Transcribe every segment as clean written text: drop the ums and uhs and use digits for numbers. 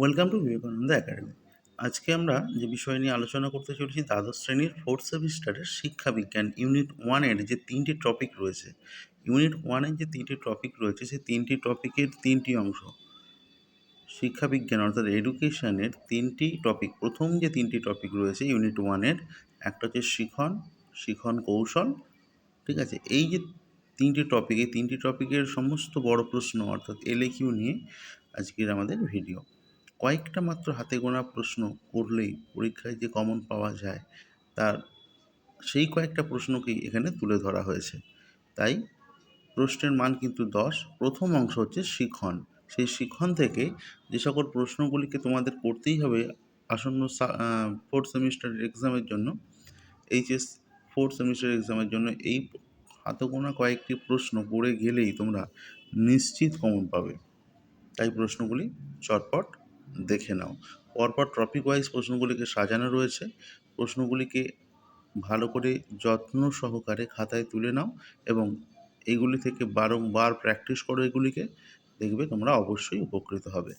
Welcome to Vivekananda academy. আজকে আমরা যে বিষয় নিয়ে আলোচনা করতে চলেছি, দ্বাদশ শ্রেণীর ফোর্থ সেমিস্টারের শিক্ষাবিজ্ঞান ইউনিট 1 এর যে 3টি টপিক রয়েছে। ইউনিট 1 এর যে 3টি টপিক রয়েছে, সেই 3টি টপিকের 3টি অংশ। শিক্ষাবিজ্ঞান অর্থাৎ এডুকেশনের 3টি টপিক, প্রথম যে 3টি টপিক রয়েছে ইউনিট 1 এর, একটা হচ্ছে শিখন কৌশল, ঠিক আছে। এই যে 3টি টপিক, এই 3টি টপিকের সমস্ত বড় প্রশ্ন অর্থাৎ এলএকিউ নিয়ে আজকের আমাদের ভিডিও। কয়েকটা মাত্র হাতে গোনা প্রশ্ন করলেই পরীক্ষায় যে কমন পাওয়া যায়, তার সেই কয়েকটা প্রশ্নকেই এখানে তুলে ধরা হয়েছে। তাই প্রশ্নের মান কিন্তু 10। প্রথম অংশ হচ্ছে শিখন। সেই শিখন থেকে যে সকল প্রশ্নগুলিকে তোমাদের করতেই হবে আসন্ন ফোর্থ সেমিস্টার এক্সামের জন্য, এইচএস ফোর্থ সেমিস্টার এক্সামের জন্য, এই হাতে গোনা কয়েকটি প্রশ্ন পড়ে গেলেই তোমরা নিশ্চিত কমন পাবে। তাই প্রশ্নগুলি চটপট দেখে নাও। পরপর টপিক ওয়াইজ প্রশ্নগুলিকে সাজানো রয়েছে। প্রশ্নগুলিকে ভালো করে যত্ন সহকারে খাতায় তুলে নাও এবং এইগুলি থেকে বারংবার প্র্যাকটিস করো। এগুলিকে দেখবে তোমরা অবশ্যই উপকৃত হবে।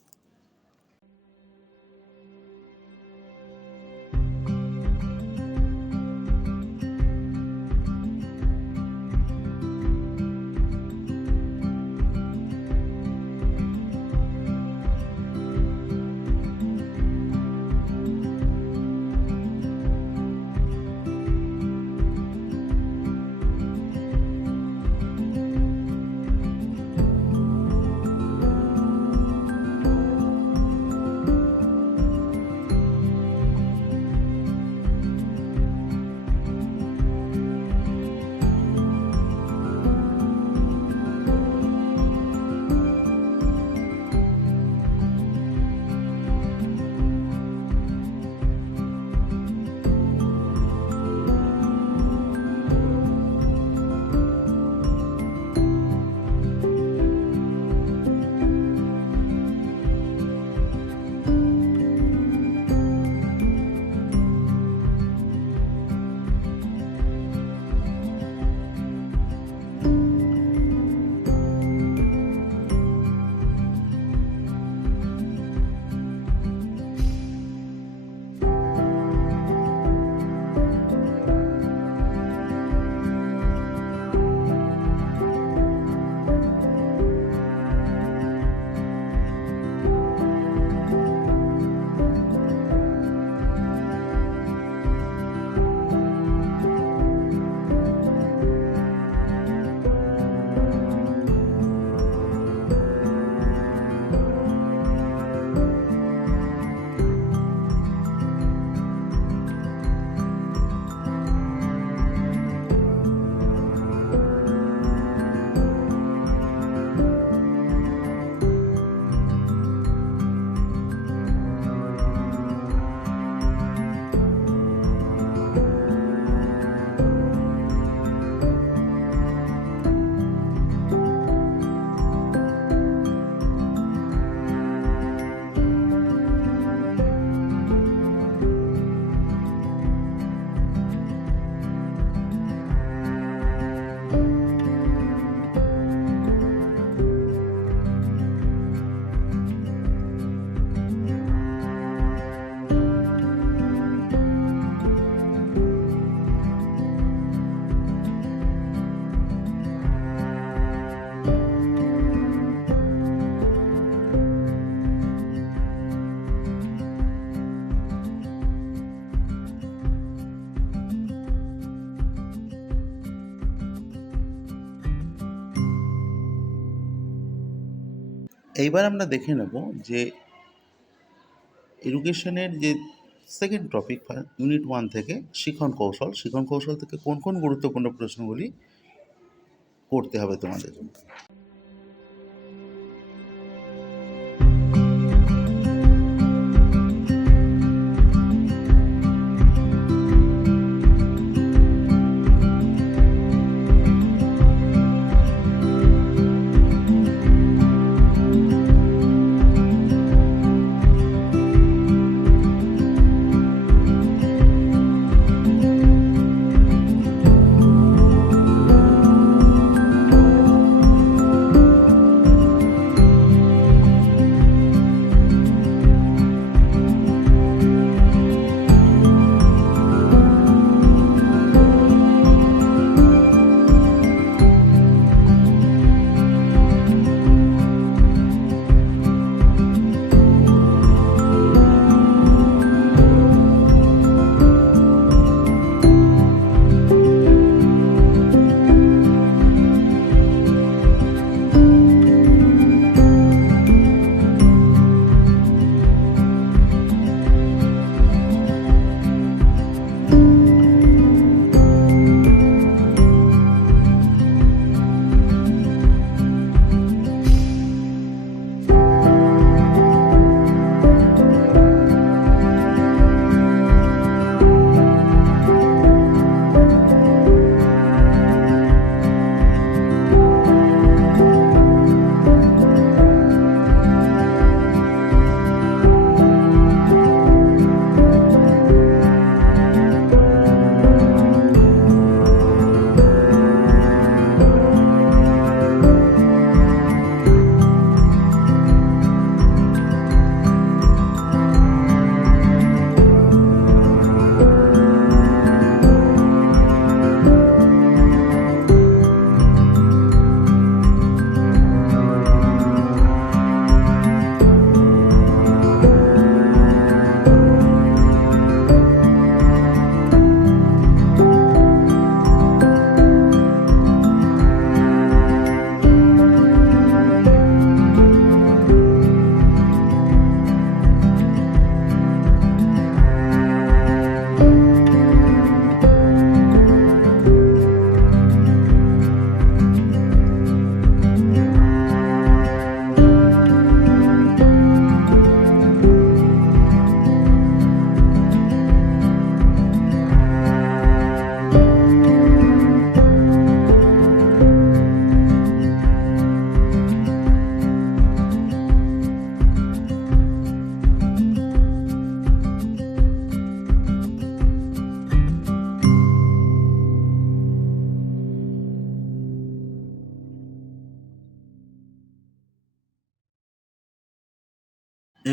এইবার আমরা দেখে নেব যে এডুকেশনের যে সেকেন্ড টপিক ইউনিট 1 থেকে শিখন কৌশল থেকে কোন কোন গুরুত্বপূর্ণ প্রশ্নগুলি করতে হবে তোমাদের।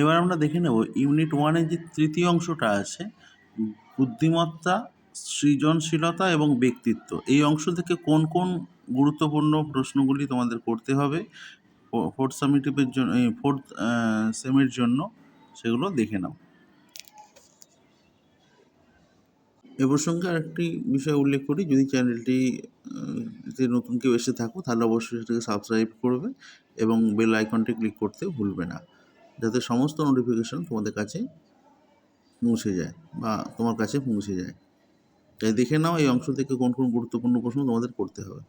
এবার আমরা দেখে নেব ইউনিট 1 এর যে তৃতীয় অংশটা আছে, বুদ্ধিমত্তা, সৃজনশীলতা এবং ব্যক্তিত্ব। এই অংশ থেকে কোন কোন গুরুত্বপূর্ণ প্রশ্নগুলি তোমাদের করতে হবে ফোর্থ সামেটিভের জন্য, ফোর্থ সেমের জন্য, সেগুলো দেখে নাও। এ প্রসঙ্গে আরেকটি বিষয় উল্লেখ করি, যদি চ্যানেলটি তে নতুন কেউ এসে থাকো তাহলে অবশ্যই সেটাকে সাবস্ক্রাইব করবে এবং বেল আইকনটি ক্লিক করতে ভুলবে না, যাতে সমস্ত নোটিফিকেশন তোমাদের কাছে পৌঁছে যায় বা তোমার কাছে পৌঁছে যায়। তাই দেখে নাও এই অংশ থেকে কোন কোন গুরুত্বপূর্ণ প্রশ্ন তোমাদের করতে হবে।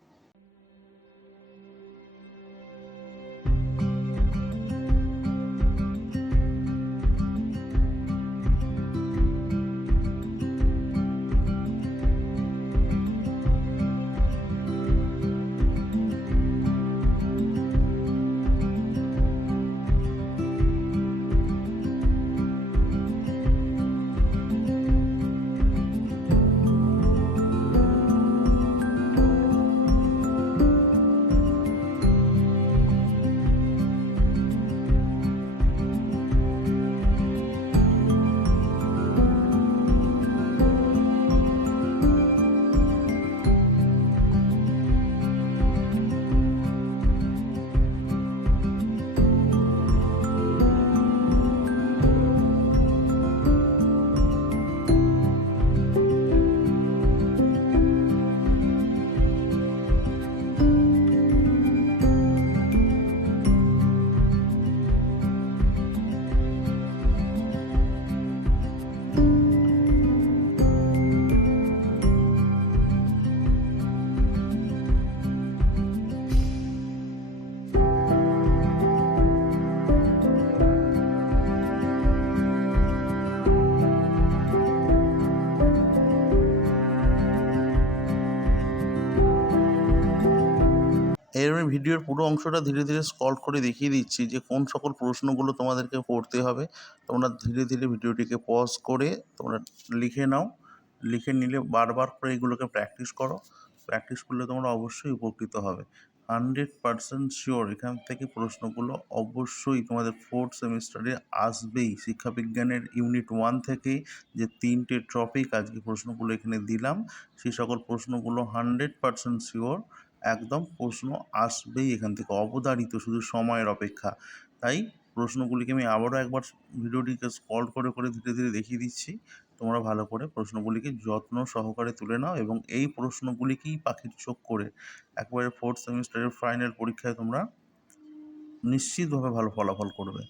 এর আমি ভিডিওর পুরো অংশটা ধীরে ধীরে স্ক্রল করে দেখিয়ে দিচ্ছি যে কোন সকল প্রশ্নগুলো তোমাদেরকে করতে হবে। তোমরা ধীরে ধীরে ভিডিওটিকে পজ করে তোমরা লিখে নাও, লিখে নিলে বারবার করে এগুলোকে প্র্যাকটিস করো। প্র্যাকটিস করলে তোমরা অবশ্যই উপকৃত হবে। 100% শিওর এখান থেকে প্রশ্নগুলো অবশ্যই তোমাদের ফোর্থ সেমিস্টারে আসবেই। শিক্ষাবিজ্ঞানের ইউনিট 1 থেকে যে 3টে টপিক আজকে প্রশ্নগুলো এখানে দিলাম, সেই সকল প্রশ্নগুলো 100% শিওর একদম প্রশ্ন আসবেই এখান থেকে, অবধারিত, শুধু সময়ের অপেক্ষা। তাই প্রশ্নগুলিকে আমি আবারও একবার ভিডিওটিকে স্ক্রল করে করে ধীরে ধীরে দেখিয়ে দিচ্ছি। তোমরা ভালো করে প্রশ্নগুলিকে যত্ন সহকারে তুলে নাও এবং এই প্রশ্নগুলিকেই পাখির চোখ করে একবারে ফোর্থ সেমিস্টারের ফাইনাল পরীক্ষায় তোমরা নিশ্চিতভাবে ভালো ফলাফল করবে।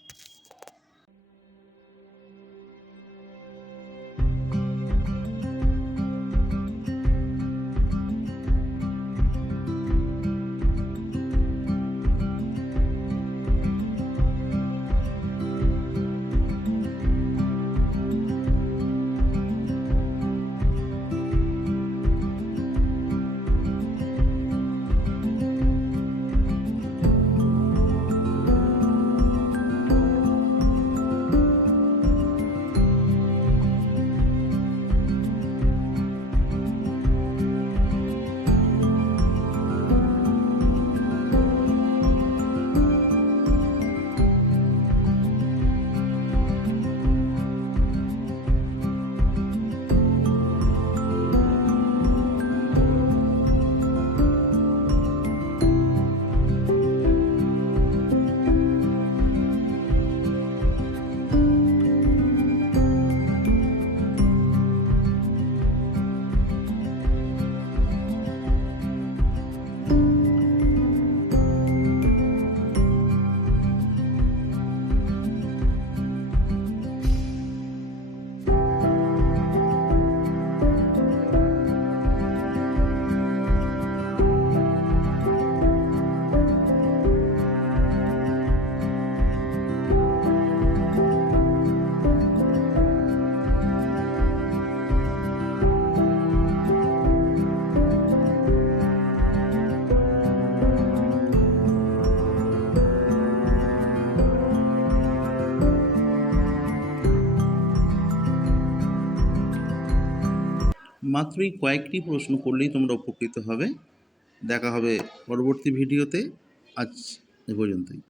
মাত্রই কয়েকটি প্রশ্ন করলেই তোমরা উপকৃত হবে। দেখা হবে পরবর্তী ভিডিওতে। আজ এ পর্যন্তই।